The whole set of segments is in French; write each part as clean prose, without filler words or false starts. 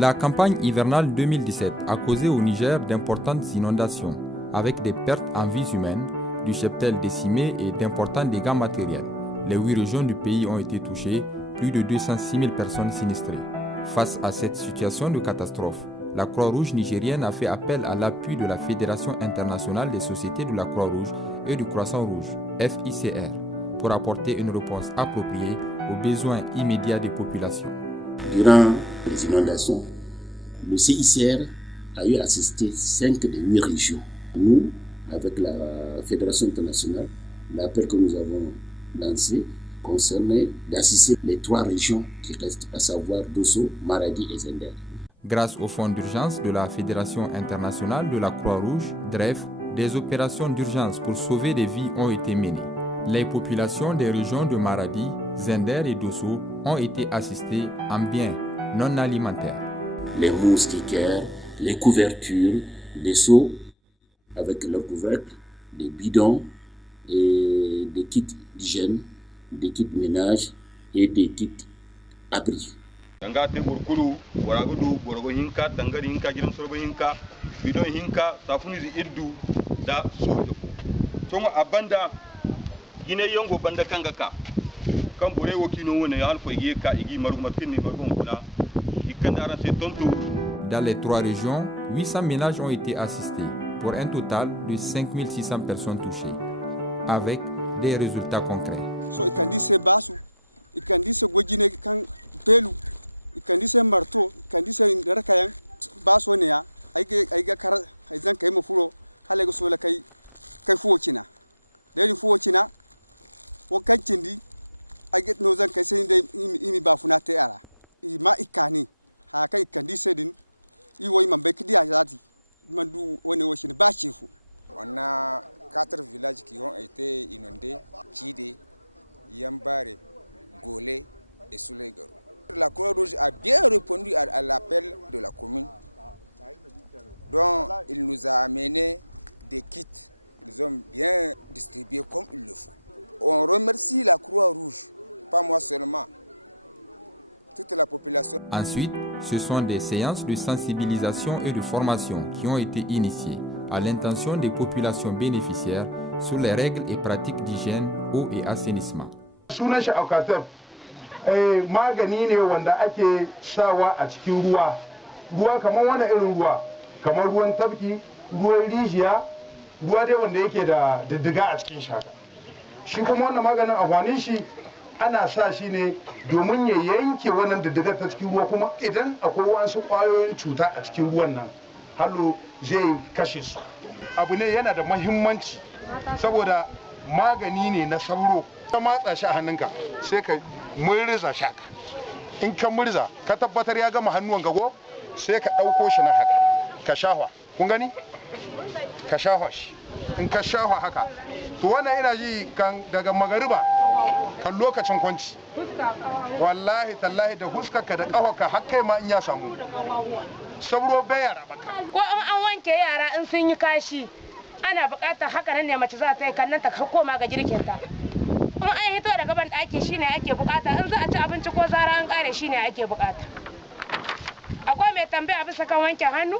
La campagne hivernale 2017 a causé au Niger d'importantes inondations, avec des pertes en vies humaines, du cheptel décimé et d'importants dégâts matériels. Les 8 régions du pays ont été touchées, plus de 206 000 personnes sinistrées. Face à cette situation de catastrophe, la Croix-Rouge nigérienne a fait appel à l'appui de la Fédération internationale des sociétés de la Croix-Rouge et du Croissant-Rouge, FICR, pour apporter une réponse appropriée aux besoins immédiats des populations. Durant les inondations, le CICR a eu assisté 5 des 8 régions. Nous, avec la Fédération internationale, l'appel que nous avons lancé concernait d'assister les 3 régions qui restent, à savoir Dosso, Maradi et Zender. Grâce au fonds d'urgence de la Fédération internationale de la Croix-Rouge, DREF, des opérations d'urgence pour sauver des vies ont été menées. Les populations des régions de Maradi, Zender et Dosso ont été assistées en biens non alimentaires. Les moustiquaires, les couvertures, les seaux avec leurs couvercles, des bidons et des kits d'hygiène, des kits de ménage et des kits abris. Danga te burkulu waragudu borogo hinka dangari hinka gidan sorgo hinka bidon hinka safuni zi iddu da sodo tongo abanda gine yongo banda kangaka kan bore wokino wona ya alfo igi ka igi maru matini bagon kula ikandara se tontu. Dans les 3 régions, 800 ménages ont été assistés pour un total de 5600 personnes touchées avec des résultats concrets. So ikandise basu ikandise gojine kan pelu ikandise marto ikandise rakayan baso ne ya aiga kar aizan kai mafuro halaga so la kai fuwo kina da ni fuwo kina wo kancindi aiga no zan kai sai dai imi ba funa ta yara ma ikani ha kai ikandise din iwo man bai kidiya zati mandu woni wo shin ba chifu. On a 4 villages qui ont été inondés, Chide, Yambare, Golé et Souleigaro. La Croix-Rouge a bien répondu à l'appel de la commune, dont il nous a amené des kits. Ils ont bien distribué comme il le faut. On remercie la Croix-Rouge, pas moi seulement, toute la population. Ensuite, ce sont des séances de sensibilisation et de formation qui ont été initiées à l'intention des populations bénéficiaires sur les règles et pratiques d'hygiène, eau et assainissement. Magani ne wanda ake sawa a cikin ruwa kamar wani irin ruwa kamar ruwan tafki, ruwan rijiya, ruwa dai wanda yake da diddiga a cikin shaka. Shi kuma wannan maganin amfanin shi ana sa shi ne domin ya yanke wannan diddigar ta cikin ruwa, kuma idan akwai wasu ƙwayoyin cuta a cikin ruwan nan hallo zai kashe su. Abu ne yana da muhimmanci saboda magani ne na sauro. Ka matsa shi a hannunka sai ka murza shaka. In ka murza ka tabbatar ya gama hannuwan gago sai ka ɗauko shi na haka ka shahwa. Kun gani? Ka shahwa shi. In ka shahwa haka to wannan ina ji kan daga magariba kan lokacin kwanci wallahi tallahi da huskarka da ƙafarka har kai ma in ya samu sauro bai yara baka. Ko an wanke yara in sun yi kashi ana buƙatar haka nan ne mace za ta yi kannan ta koma ga girkinta. In an hito daga ban ɗaki shine ake buƙata, in za a ci abinci ko zara an ƙare shine ake buƙata. Akwai mai tambaya bisa kan wanke hannu?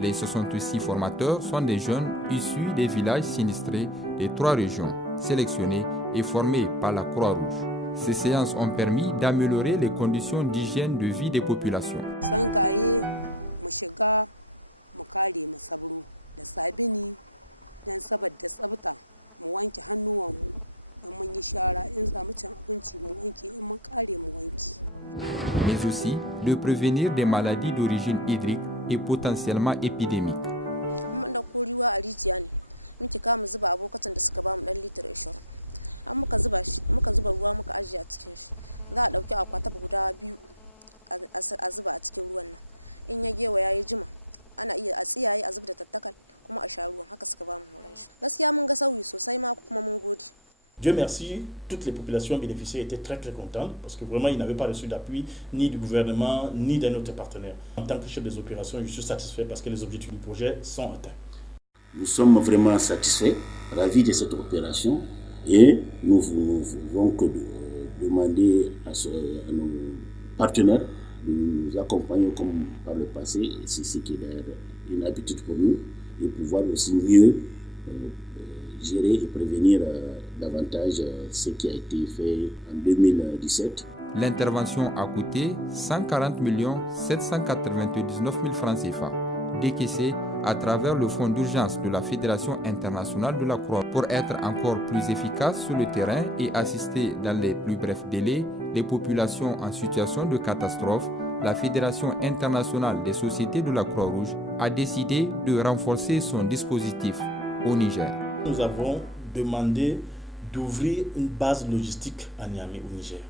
Les 66 formateurs sont des jeunes issus des villages sinistrés des 3 régions, sélectionnés et formés par la Croix-Rouge. Ces séances ont permis d'améliorer les conditions d'hygiène de vie des populations. Sangaye mu shiga mu kare mu sabro da sabini dan saboda tsafta mu wanke hannuwanmu in mun yi shara in za mu cin abinci mu wanke in mun kare mu wanke. Mais aussi de prévenir des maladies d'origine hydrique et potentiellement épidémiques. Mun da koriwa a rijiya ne muke kama zuba abokatan da suka ba mu dan litir 20. An muka zuba ruwa muka ajiye a cikin shi. Za a dauki akwata guda 2 a zuba a cikin ruwan nan. In ya gewa yayi jima ana iya a tsiyaye a zuba da tattakal kuma a sha ruwan haka suka ba mu horon shi. Gaskiya mun ga sauyi sosai ma kuma mun gode. Dieu merci, toutes les populations bénéficiaires étaient très contentes parce que vraiment ils n'avaient pas reçu d'appui ni du gouvernement ni d'un autre partenaire. En tant que chef des opérations, je suis satisfait parce que les objectifs du projet sont atteints. Nous sommes vraiment satisfaits, ravis de cette opération et nous voulons que demander à nos partenaires nous accompagner comme par le passé, et c'est ce qui est une habitude pour nous, et pouvoir aussi mieux gérer et prévenir davantage ce qui a été fait en 2017. L'intervention a coûté 140 799 000 francs CFA, décaissés à travers le fonds d'urgence de la Fédération internationale de la Croix pour être encore plus efficace sur le terrain et assister dans les plus brefs délais les populations en situation de catastrophe. La Fédération internationale des sociétés de la Croix-Rouge a décidé de renforcer son dispositif au Niger. Nous avons demandé d'ouvrir une base logistique à Niamey au Niger.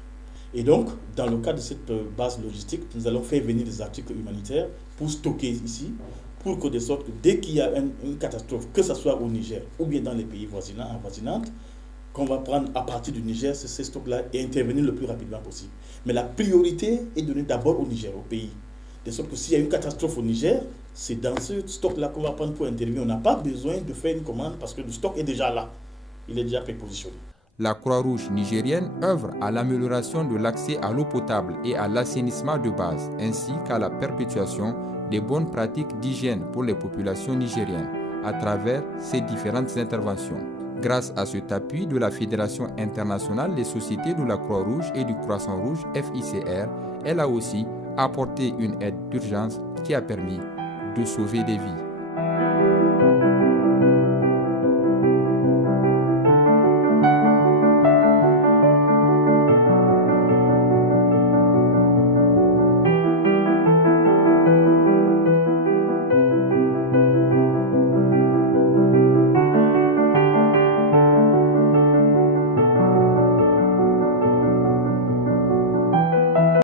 Et donc, dans le cadre de cette base logistique, nous allons faire venir des articles humanitaires pour stocker ici, pour que de sorte que dès qu'il y a une catastrophe, que ce soit au Niger ou bien dans les pays voisinants, qu'on va prendre à partir du Niger ces stocks-là et intervenir le plus rapidement possible. Mais la priorité est donnée d'abord au Niger, au pays. De sorte que s'il y a une catastrophe au Niger, c'est dans ce stock-là qu'on va prendre pour intervenir. On n'a pas besoin de faire une commande parce que le stock est déjà là. Il est déjà prépositionné. La Croix-Rouge nigérienne œuvre à l'amélioration de l'accès à l'eau potable et à l'assainissement de base, ainsi qu'à la perpétuation des bonnes pratiques d'hygiène pour les populations nigériennes à travers ces différentes interventions. Grâce à cet appui de la Fédération internationale des sociétés de la Croix-Rouge et du Croissant-Rouge FICR, elle a aussi apporté une aide d'urgence qui a permis de sauver des vies.